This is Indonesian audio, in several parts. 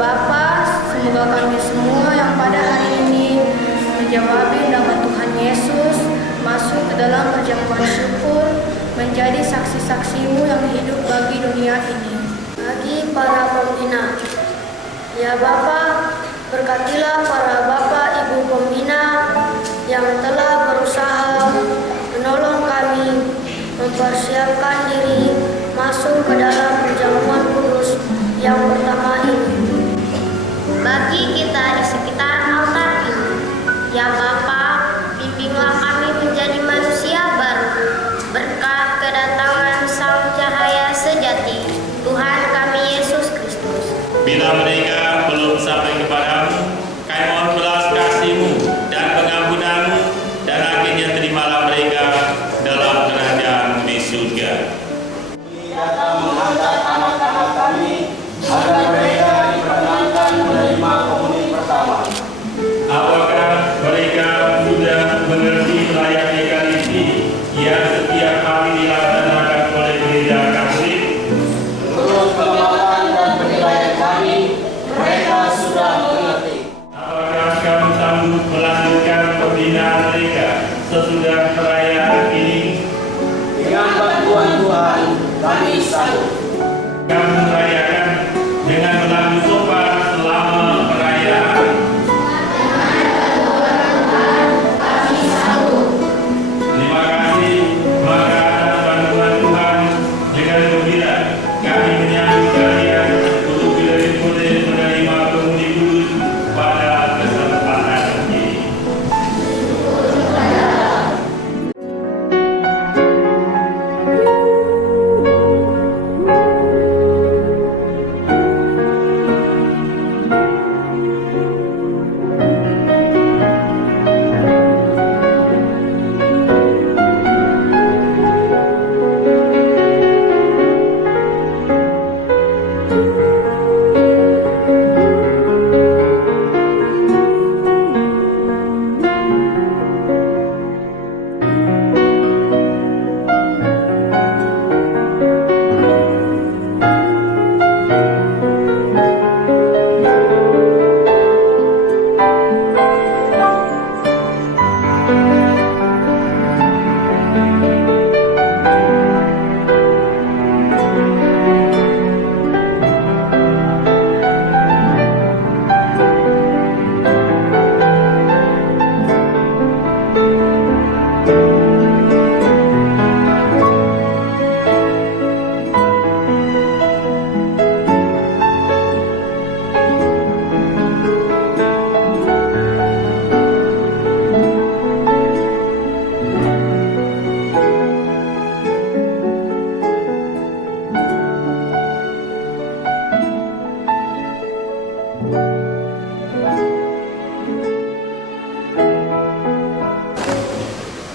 Bapa, semoga kami semua yang pada hari ini menjawabi nama Tuhan Yesus masuk ke dalam perjamuan syukur, menjadi saksi-saksi-Mu yang hidup bagi dunia ini. Bagi para pembina, ya Bapa, berkatilah para Bapak Ibu pembina yang telah berusaha menolong kami mempersiapkan diri masuk ke dalam perjamuan kudus yang pertama ini. Bagi kita di sekitar altar ini, ya Bapa, bimbinglah kami menjadi manusia baru berkat kedatangan Sang Cahaya sejati, Tuhan kami Yesus Kristus. Bila mereka belum sampai kepadamu, kami mohon belas kasih-Mu dan pengampunan-Mu, dan akhirnya terimalah mereka dalam kerajaan di surga. Datang mengangkat anak-anak kami agar mereka diperkenankan menerima komuni pertama. Apakah mereka sudah mengerti layar ekaristi yang setiap hari dilaksanakan oleh gereja Katolik? Menurut pengamatan dan penilaian kami, mereka sudah mengerti. Apakah kamu sanggup melanjutkan pembinaan mereka sesudah perayaan ini? Dengan bantuan Tuhan, kami sanggup. Kamu merayakan dengan berlagu sopan selama perayaan. Terima kasih, maka atas bantuan Tuhan dengan gembira kami menyambut kalian untuk boleh menerima komuni kudus pada kesempatan ini.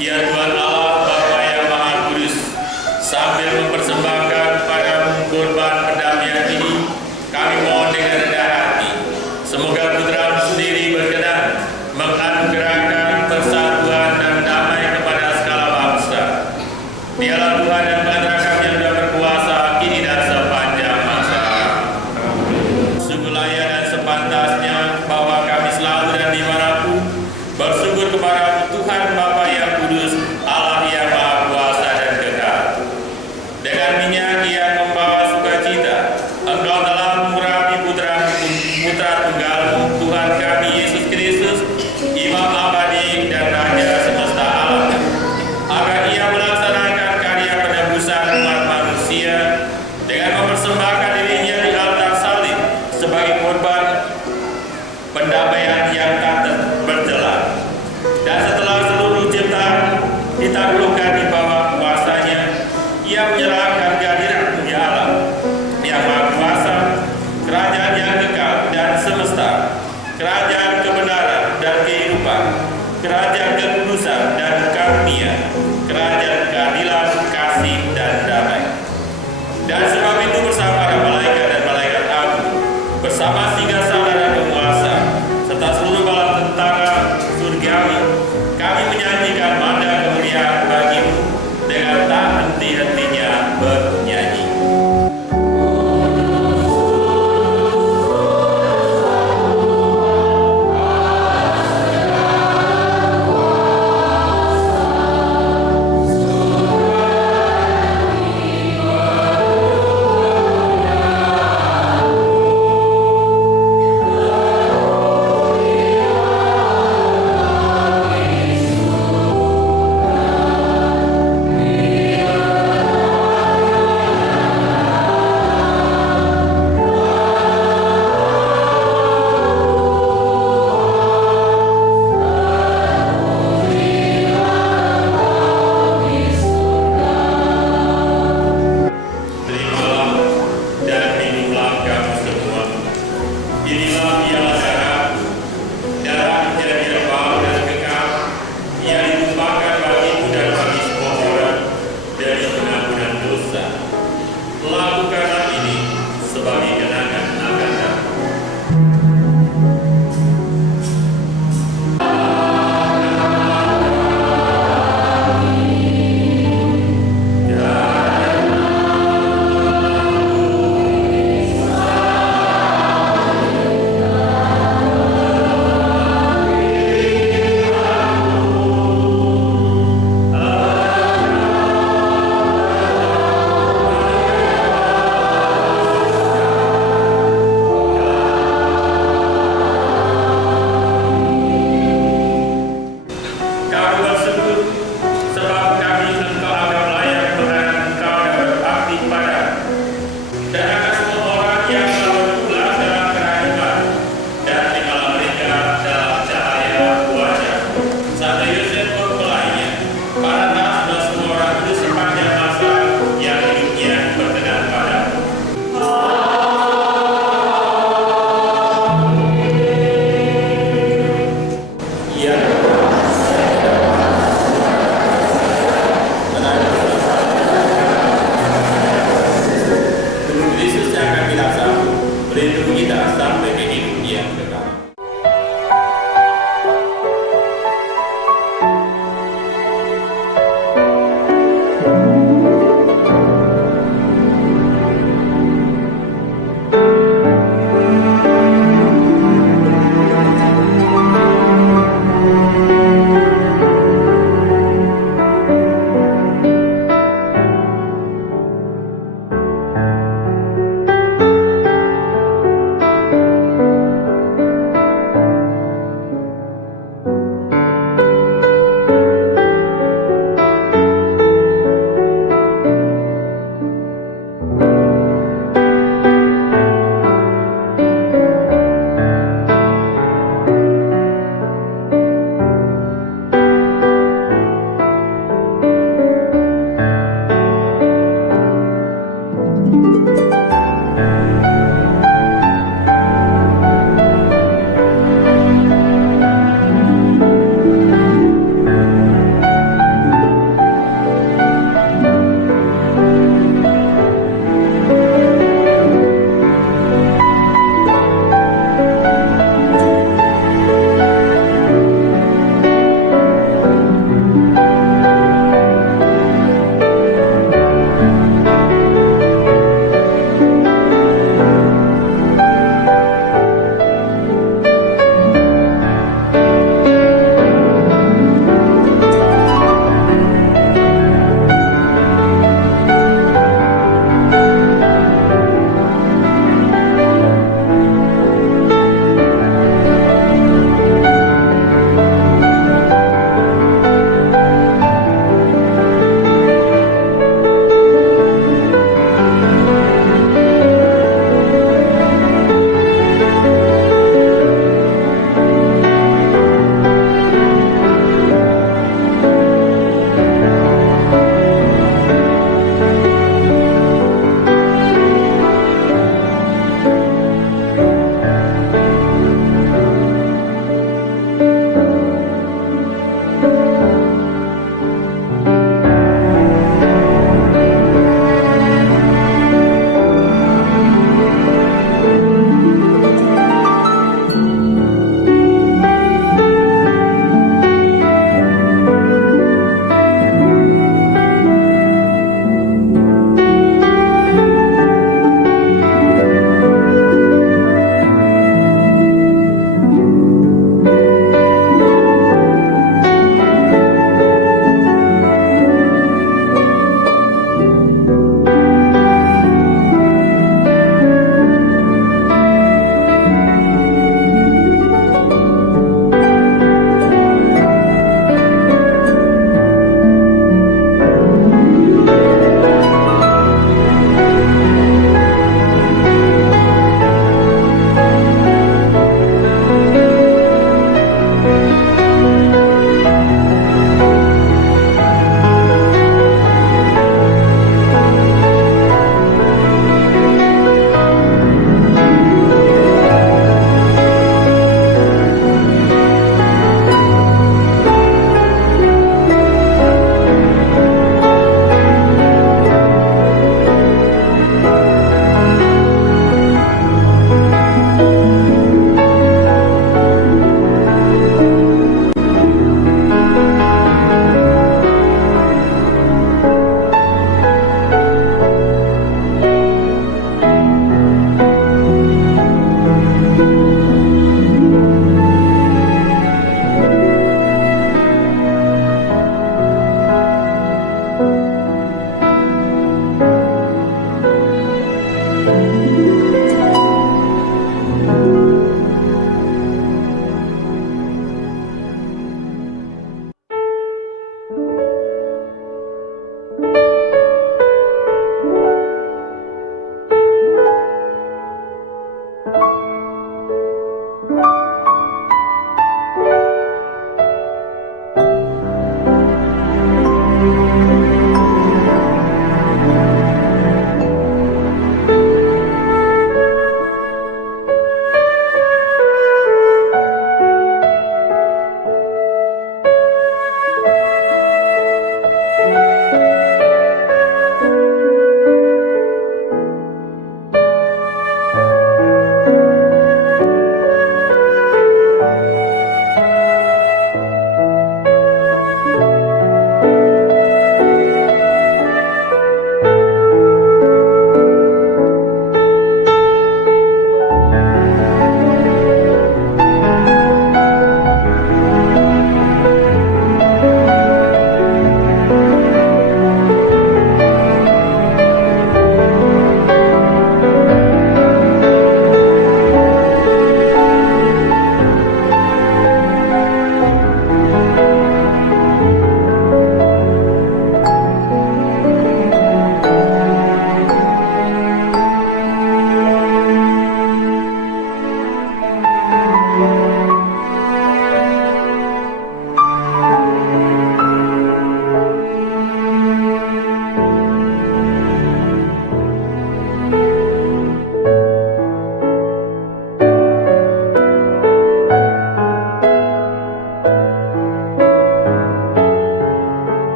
Ya Tuhan Allah, Bapa yang Maha Kudus, sambil mempersembahkan padamu korban perdamaian ini, kami mohon dengan rendah hati, semoga Putra-Mu sendiri berkenan menganugerahkan persatuan dan damai kepada segala bangsa. Dialah Tuhan dan Pantrah kami yang sudah berkuasa kini dan sepanjang masa. Sungguh layak dan sepantasnya bahwa kami selalu dan dimanapun bersyukur kepada Tuhan Bapa yang Kudus, Allah yang Maha Kuasa dan kekal. Dengan minyak yang membawa sukacita, Engkau telah mengurapi Putra Tunggal-Mu, Tuhan kami Yesus Kristus, Imam abadi dan Raja semesta alam, agar Ia melaksanakan karya penebusan umat manusia dengan mempersembahkan dirinya di altar salib sebagai korban pendamaian yang tak berjelas. Dan setelah seluruh ciptaan ditaklukkan di bawah kuasanya, Ia menyerahkan kehadiran dunia alam yang Maha Kuasa, kerajaan yang kekal dan semesta, kerajaan kebenaran dan kehidupan, kerajaan kekudusan dan karunia, kerajaan keadilan, kasih dan damai. Dan sebab itu bersama para malaikat dan malaikat agung, bersama singgasana dan penguasa, serta seluruh bala tentara surgawi, kami menyanyikan manda kemuliaan bagi-Mu dengan tak henti-hentinya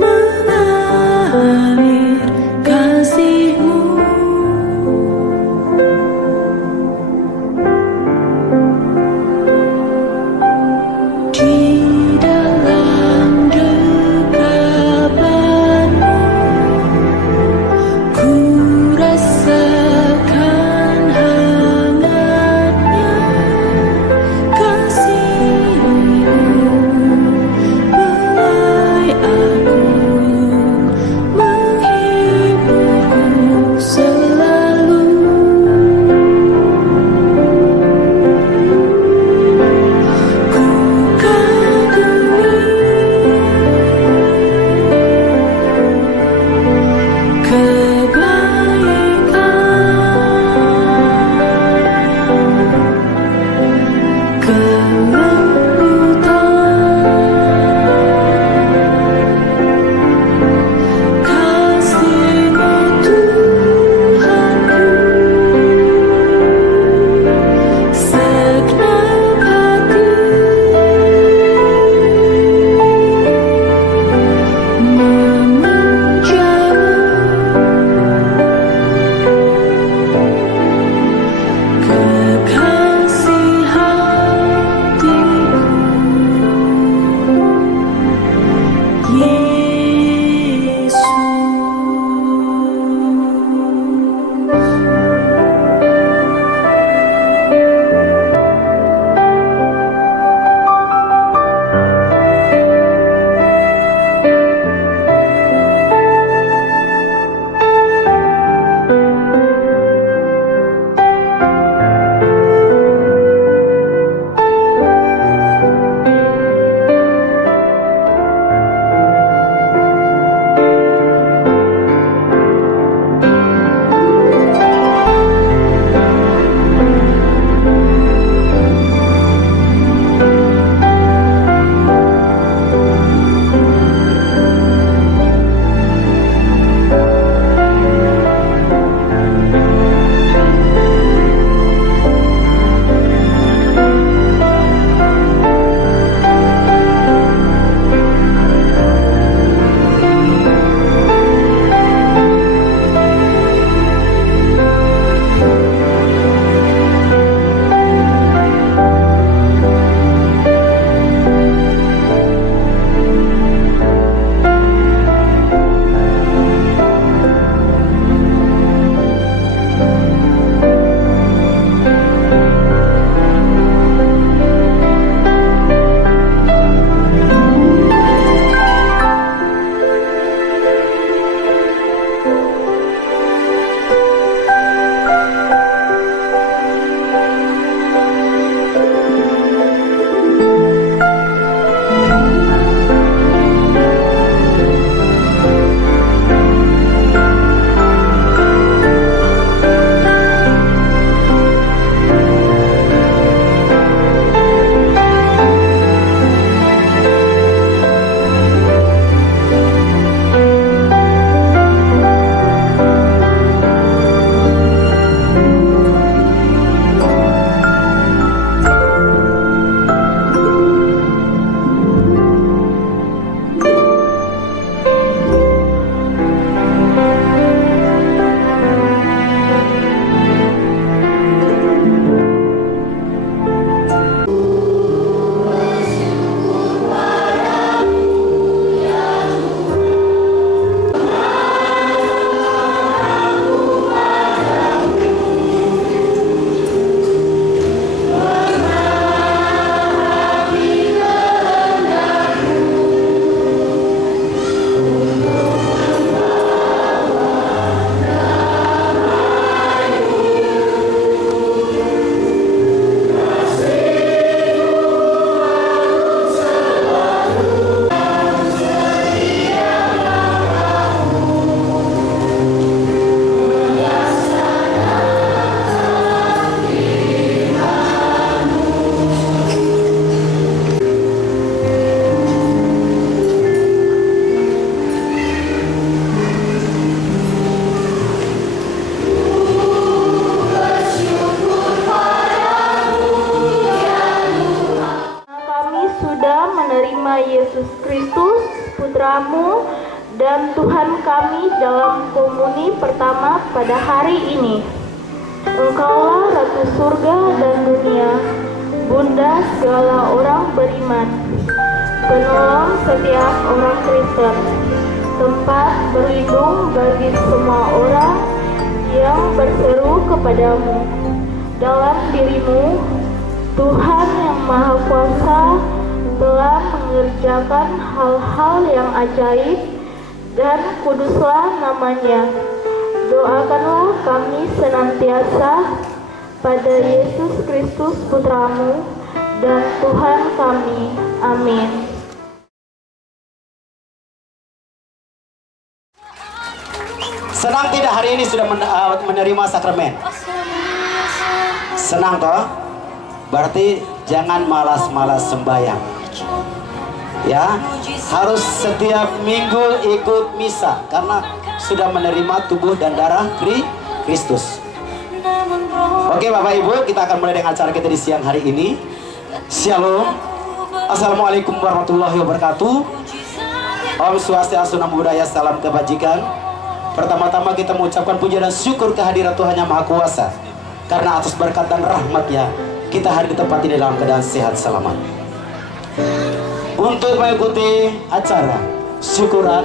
mengalir kasih-Mu. Di dalam dekapan-Mu, ku rasakan hangatnya kasih-Mu, Putramu dan Tuhan kami dalam komuni pertama pada hari ini. Engkaulah Ratu surga dan dunia, Bunda segala orang beriman, penolong setiap orang Kristen, tempat berlindung bagi semua orang yang berseru kepadamu. Dalam dirimu, Tuhan yang Maha Kuasa telah mengerjakan hal-hal yang ajaib, dan kuduslah namanya. Doakanlah kami senantiasa pada Yesus Kristus Putramu dan Tuhan kami. Amin. Senang tidak hari ini sudah menerima sakramen? Senang toh? Berarti jangan malas-malas sembahyang. Ya, harus setiap minggu ikut misa karena sudah menerima tubuh dan darah Kristus. Oke Bapak Ibu, kita akan mulai dengan acara kita di siang hari ini. Shalom. Assalamualaikum warahmatullahi wabarakatuh. Om Swastiastu, Namo Buddhaya, salam kebajikan. Pertama-tama kita mengucapkan puji dan syukur kehadiran Tuhan Yang Maha Kuasa, karena atas berkat dan rahmat-Nya kita hari di tempat ini dalam keadaan sehat selamat. Untuk mengikuti acara syukuran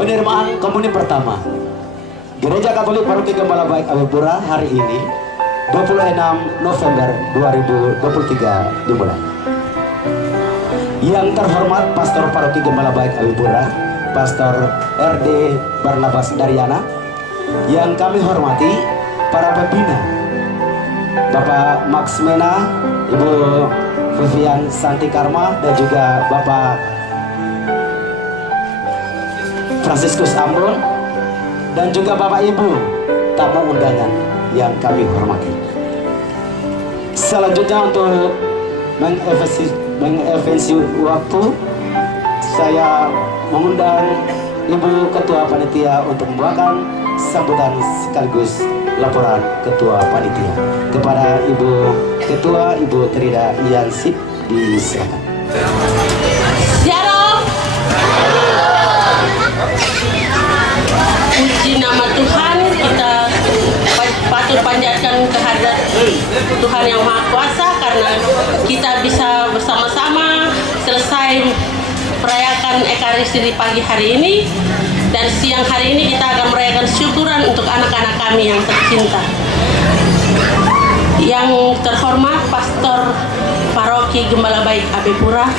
penerimaan komuni pertama Gereja Katolik Paroki Gembala Baik Abipura hari ini 26 November 2023 dimulai. Yang terhormat Pastor Paroki Gembala Baik Abipura, Pastor RD Barnabas Daryana. Yang kami hormati para pembina, Bapak Max Mena, Ibu Vivian Santi Karma, dan juga Bapak Franciscus Ambon, dan juga Bapak Ibu tamu undangan yang kami hormati. Selanjutnya untuk mengefisiensi waktu, saya mengundang Ibu Ketua Panitia untuk membawakan sambutan sekaligus laporan Ketua Panitia. Kepada Ibu Ketua, Ibu Trida Yansip, disilakan. Shalom. Puji nama Tuhan, kita patut panjatkan kehadirat Tuhan Yang Maha Kuasa karena kita bisa bersama-sama selesai merayakan Ekaristi di pagi hari ini, dan siang hari ini kita akan merayakan syukuran untuk anak-anak kami yang tercinta. Yang terhormat Pastor Paroki Gembala Baik Abipura,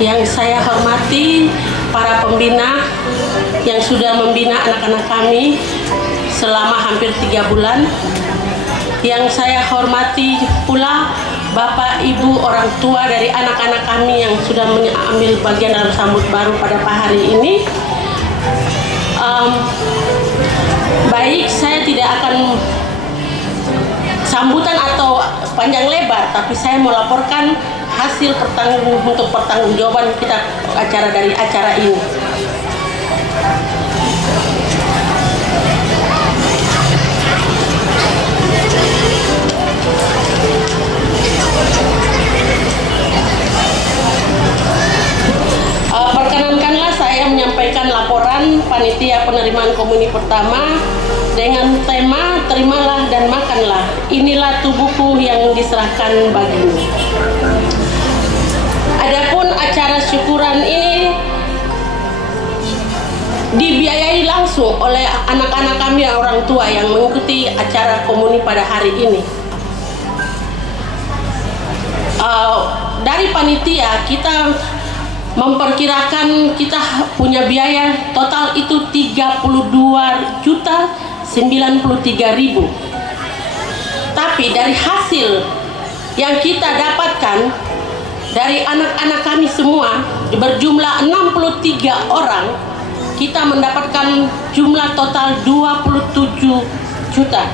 yang saya hormati para pembina yang sudah membina anak-anak kami selama hampir 3 bulan. Yang saya hormati pula Bapak Ibu orang tua dari anak-anak kami yang sudah mengambil bagian dalam sambut baru pada hari ini. Baik, saya tidak akan sambutan atau panjang lebar, tapi saya mau laporkan hasil untuk pertanggungjawaban kita dari acara ini. Perkenankanlah saya menyampaikan laporan panitia penerimaan komuni pertama dengan tema terimalah dan makanlah, inilah tubuhku yang diserahkan bagimu. Adapun acara syukuran ini dibiayai langsung oleh anak-anak kami orang tua yang mengikuti acara komuni pada hari ini. Dari panitia kita memperkirakan kita punya biaya total itu 32.093.000. Tapi dari hasil yang kita dapatkan dari anak-anak kami semua berjumlah 63 orang, kita mendapatkan jumlah total 27 juta.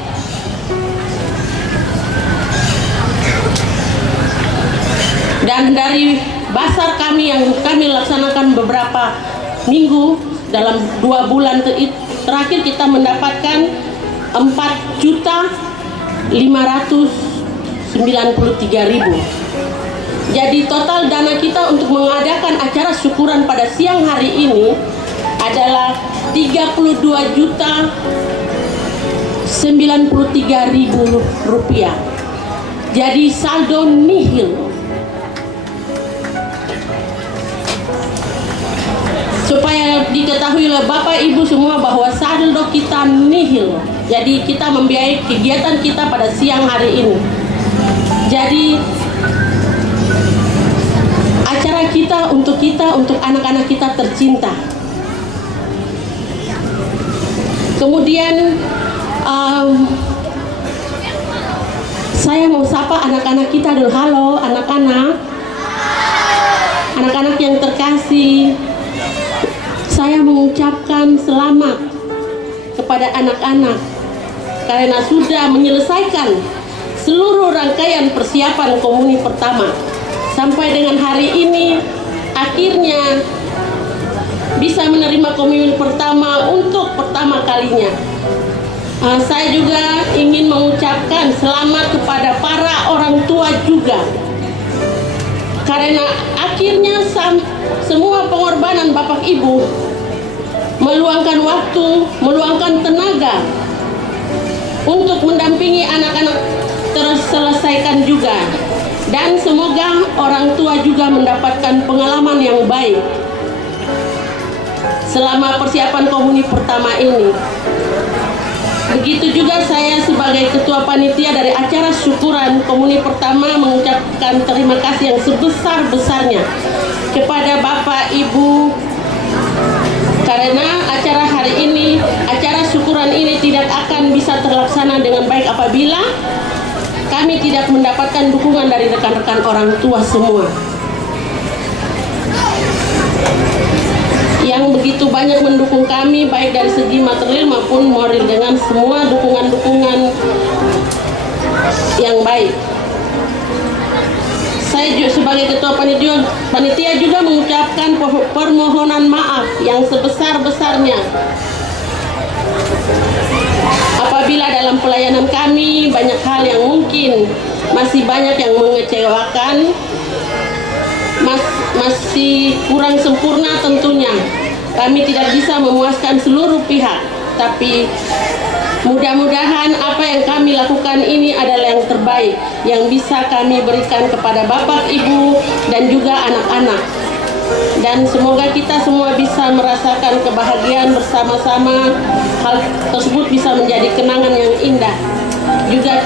Dan dari basar kami yang kami laksanakan beberapa minggu dalam 2 bulan terakhir, kita mendapatkan 4.593.000. Jadi total dana kita untuk mengadakan acara syukuran pada siang hari ini adalah 32.093.000 rupiah. Jadi saldo nihil. Supaya diketahui oleh Bapak Ibu semua bahwa saldo kita nihil. Jadi kita membiayai kegiatan kita pada siang hari ini. Jadi acara kita, untuk anak-anak kita tercinta. Kemudian saya mau sapa anak-anak kita dulu. Halo anak-anak yang terkasih. Saya mengucapkan selamat kepada anak-anak karena sudah menyelesaikan seluruh rangkaian persiapan komuni pertama. Sampai dengan hari ini akhirnya bisa menerima komuni pertama untuk pertama kalinya. Saya juga ingin mengucapkan selamat kepada para orang tua juga, karena akhirnya semua pengorbanan Bapak Ibu meluangkan waktu, meluangkan tenaga untuk mendampingi anak-anak terselesaikan juga. Dan semoga orang tua juga mendapatkan pengalaman yang baik selama persiapan komuni pertama ini. Begitu juga saya sebagai ketua panitia dari acara syukuran komuni pertama mengucapkan terima kasih yang sebesar-besarnya kepada Bapak Ibu, karena acara hari ini, acara syukuran ini tidak akan bisa terlaksana dengan baik apabila kami tidak mendapatkan dukungan dari rekan-rekan orang tua semua yang begitu banyak mendukung kami, baik dari segi material maupun moral, dengan semua dukungan-dukungan yang baik. Saya juga sebagai ketua panitia juga mengucapkan permohonan maaf yang sebesar-besarnya apabila dalam pelayanan kami banyak hal yang mungkin masih banyak yang mengecewakan, masih kurang sempurna tentunya. Kami tidak bisa memuaskan seluruh pihak, tapi mudah-mudahan apa yang kami lakukan ini adalah yang terbaik yang bisa kami berikan kepada Bapak, Ibu, dan juga anak-anak. Dan semoga kita semua bisa merasakan kebahagiaan bersama-sama. Hal tersebut bisa menjadi kenangan yang indah. Juga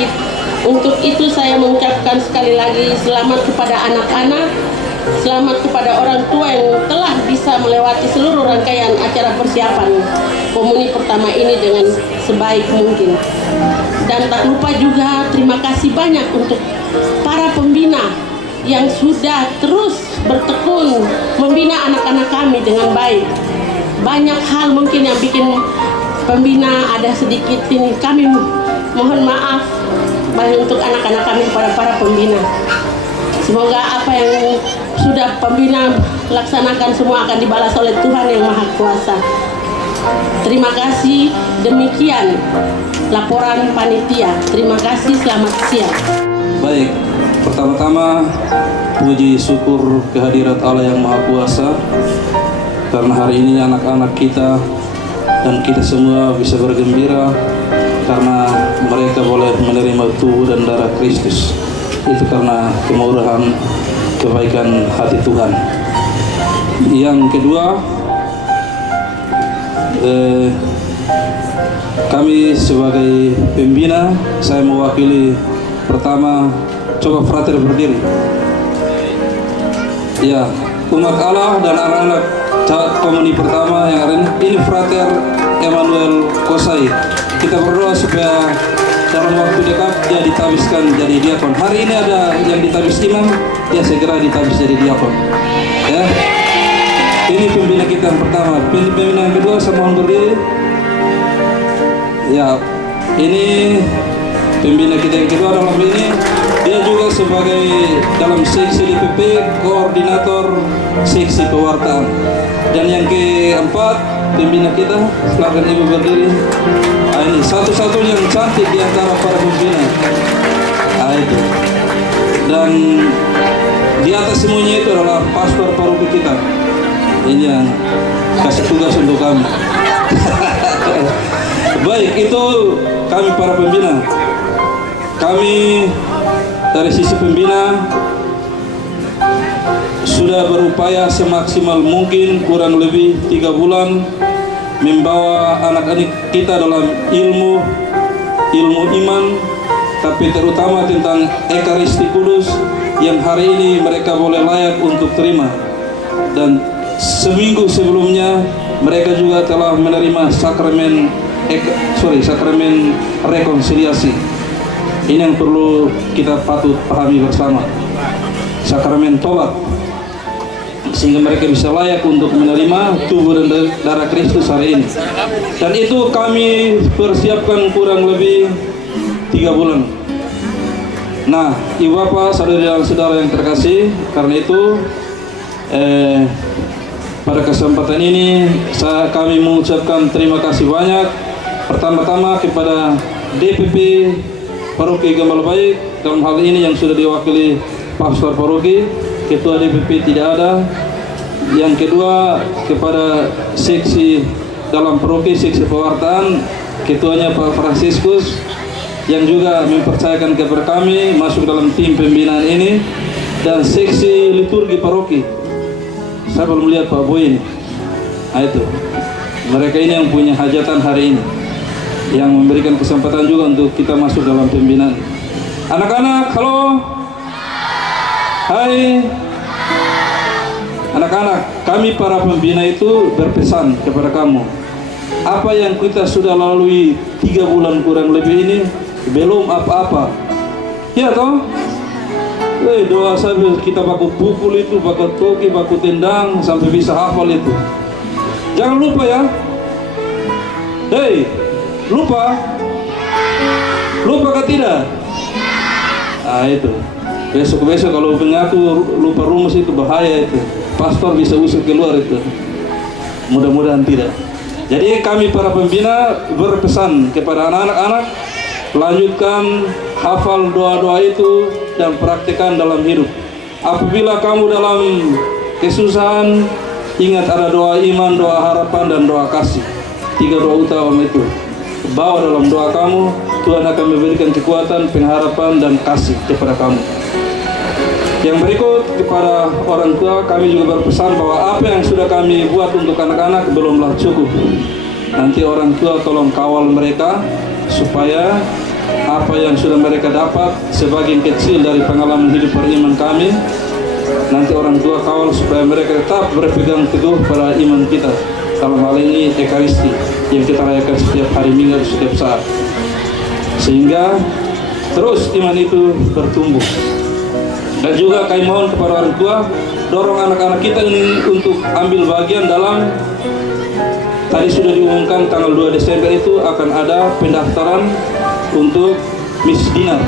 untuk itu saya mengucapkan sekali lagi selamat kepada anak-anak, selamat kepada orang tua yang telah bisa melewati seluruh rangkaian acara persiapan komuni pertama ini dengan sebaik mungkin. Dan tak lupa juga terima kasih banyak untuk para pembina yang sudah terus bertekun membina anak-anak kami dengan baik. Banyak hal mungkin yang bikin pembina ada sedikit ini, kami mohon maaf banyak untuk anak-anak kami, kepada para pembina. Semoga apa yang sudah pembina laksanakan semua akan dibalas oleh Tuhan yang Maha Kuasa. Terima kasih. Demikian laporan panitia. Terima kasih, selamat siang. Baik, pertama-tama puji syukur kehadirat Allah yang Maha Kuasa, karena hari ini anak-anak kita dan kita semua bisa bergembira karena mereka boleh menerima tubuh dan darah Kristus. Itu karena kemurahan kebaikan hati Tuhan. Yang kedua, kami sebagai pembina, saya mewakili pertama, coba frater berdiri. Ya, umat Allah dan anak-anak komuni pertama yang hari ini frater Emmanuel Kosai. Kita berdoa supaya dalam waktu dekat dia ditabiskan jadi diakon. Hari ini ada yang ditabis imam, dia segera ditabis jadi diakon. Ya, ini pembina kita yang pertama. Pembina yang kedua, saya mohon berdiri. Ya, ini pembina kita yang kedua dalam ini, dia juga sebagai dalam seksi DPP, koordinator seksi pewartaan. Dan yang keempat, pembina kita, silakan ibu berdiri. Nah, ini satu-satunya yang cantik di antara para pembina. Nah, itu. Dan Di atas semuanya itu adalah pastor paroki kita. Ini yang kasih tugas untuk kami. Baik, itu kami para pembina. Kami dari sisi pembina sudah berupaya semaksimal mungkin kurang lebih 3 bulan membawa anak-anak kita dalam ilmu iman, tapi terutama tentang Ekaristi Kudus yang hari ini mereka boleh layak untuk terima. Dan seminggu sebelumnya mereka juga telah menerima sakramen rekonsiliasi. Ini yang perlu kita patut pahami bersama, sakramen tobat, sehingga mereka bisa layak untuk menerima tubuh dan darah Kristus hari ini. Dan itu kami persiapkan kurang lebih 3 bulan. Nah, Ibu Bapak, saudara dan saudara yang terkasih, karena itu pada kesempatan ini kami mengucapkan terima kasih banyak pertama-tama kepada DPP Paroki Gembala Baik, dalam hal ini yang sudah diwakili Pastor Paroki. Ketua DPP tidak ada. Yang kedua, kepada seksi dalam paroki, seksi pewartaan, ketuanya Pak Fransiskus yang juga mempercayakan kepada kami masuk dalam tim pembinaan ini, dan seksi liturgi paroki. Saya belum melihat Pak Boy ini. Nah, itu mereka ini yang punya hajatan hari ini, yang memberikan kesempatan juga untuk kita masuk dalam pembinaan. Anak-anak, halo. Hai. Anak-anak, kami para pembina itu berpesan kepada kamu. Apa yang kita sudah lalui 3 bulan kurang lebih ini belum apa-apa. Ya toh? Doa sambil kita baku pukul itu, baku toki, baku tendang sampai bisa hafal itu. Jangan lupa ya. Hei, lupa? Lupa kah tidak? Ah, itu. Besok-besok kalau mengaku lupa rumus itu bahaya itu. Pastor bisa usut keluar itu. Mudah-mudahan tidak. Jadi kami para pembina berpesan kepada anak-anak, lanjutkan hafal doa-doa itu dan praktekkan dalam hidup. Apabila kamu dalam kesusahan, ingat ada doa iman, doa harapan, dan doa kasih. 3 doa utama itu bawa dalam doa kamu. Tuhan akan memberikan kekuatan, pengharapan, dan kasih kepada kamu. Yang berikut, kepada orang tua kami juga berpesan bahwa apa yang sudah kami buat untuk anak-anak belumlah cukup. Nanti orang tua tolong kawal mereka supaya apa yang sudah mereka dapat sebagian kecil dari pengalaman hidup beriman kami, nanti orang tua kawal supaya mereka tetap berpegang teguh pada iman kita. Dalam hal ini Ekaristi yang kita rayakan setiap hari Minggu, setiap saat, sehingga terus iman itu bertumbuh. Dan juga kami mohon kepada orang tua, dorong anak-anak kita ini untuk ambil bagian dalam, tadi sudah diumumkan tanggal 2 Desember itu akan ada pendaftaran untuk Miss Dinar.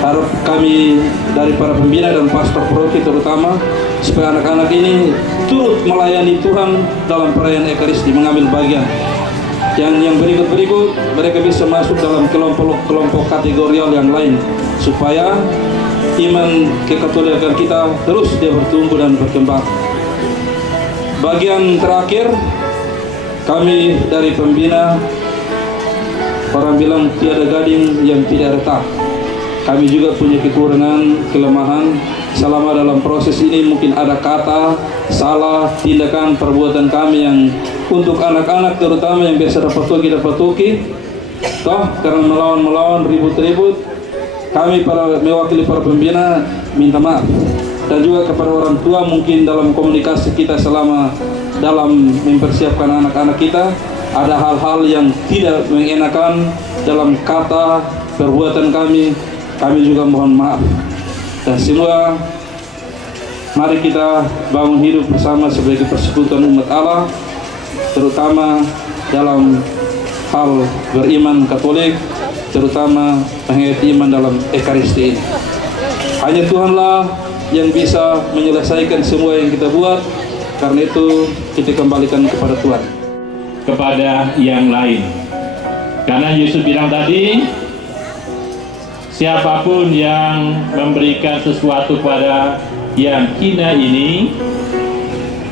Harap kami dari para pembina dan pastor paroki terutama, supaya anak-anak ini turut melayani Tuhan dalam perayaan Ekaristi, mengambil bagian. Yang berikut-berikut, mereka bisa masuk dalam kelompok kategorial yang lain, supaya iman kekatolikan kita terus dia bertumbuh dan berkembang. Bagian terakhir, kami dari pembina, orang bilang tiada gading yang tidak retak. Kami juga punya kekurangan, kelemahan. Selama dalam proses ini mungkin ada kata, salah, tindakan, perbuatan kami yang untuk anak-anak terutama yang biasa dapat toki, toh karena melawan, ribut-ribut, kami mewakili para pembina minta maaf. Dan juga kepada orang tua, mungkin dalam komunikasi kita selama dalam mempersiapkan anak-anak kita, ada hal-hal yang tidak mengenakan dalam kata, perbuatan kami juga mohon maaf. Dan semua, mari kita bangun hidup bersama sebagai persekutuan umat Allah, terutama dalam hal beriman Katolik, terutama menghayati iman dalam Ekaristi ini. Hanya Tuhanlah yang bisa menyelesaikan semua yang kita buat. Karena itu kita kembalikan kepada Tuhan, kepada yang lain. Karena Yesus bilang tadi, siapapun yang memberikan sesuatu kepada yang hina ini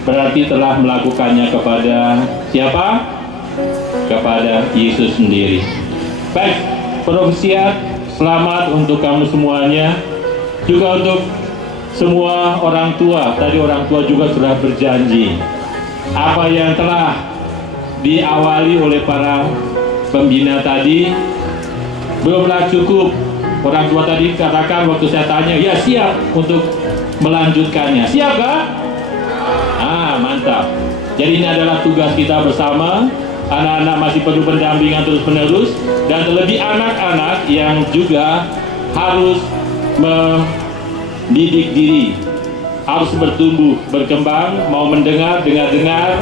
berarti telah melakukannya kepada siapa? Kepada Yesus sendiri. Baik, Profesiat, selamat untuk kamu semuanya. Juga untuk semua orang tua. Tadi orang tua juga sudah berjanji. Apa yang telah diawali oleh para pembina tadi belumlah cukup. Orang tua tadi katakan waktu saya tanya, ya siap untuk melanjutkannya. Siap gak? Mantap. Jadi ini adalah tugas kita bersama. Anak-anak masih perlu pendampingan terus-menerus, dan terlebih anak-anak yang juga harus mendidik diri, harus bertumbuh, berkembang, mau mendengar, dengar-dengar,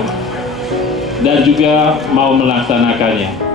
dan juga mau melaksanakannya.